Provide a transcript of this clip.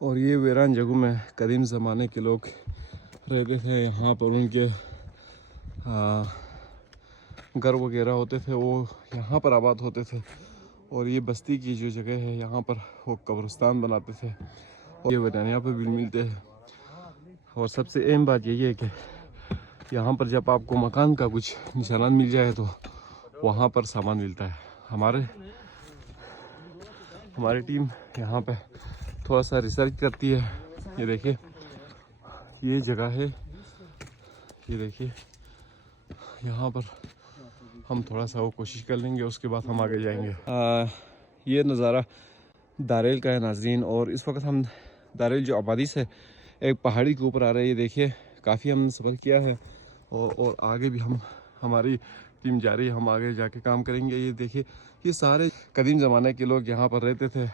और ये वीरान जगह में कदीम ज़माने के लोग रहते थे। यहाँ पर उनके घर वगैरह होते थे, वो यहाँ पर आबाद होते थे। और ये बस्ती की जो जगह है यहाँ पर वो कब्रिस्तान बनाते थे। और ये वटानिया पर भी मिलते हैं। और सबसे अहम बात यही है कि यहाँ पर जब आपको मकान का कुछ निशानात मिल जाए तो वहाँ पर सामान मिलता है। हमारी टीम यहाँ पे थोड़ा सा रिसर्च करती है। ये देखिए ये जगह है, ये देखिए यहाँ पर हम थोड़ा सा वो कोशिश कर लेंगे, उसके बाद हम आगे जाएंगे। ये नज़ारा दारेल का है नाजरीन। और इस वक्त हम दारेल जो आबादी से एक पहाड़ी के ऊपर आ रहे हैं। ये देखिए काफ़ी हमने सफ़र किया है और आगे भी हमारी टीम जा रही है। हम आगे जाके काम करेंगे। ये देखिए ये सारे कदीम ज़माने के लोग यहाँ पर रहते थे।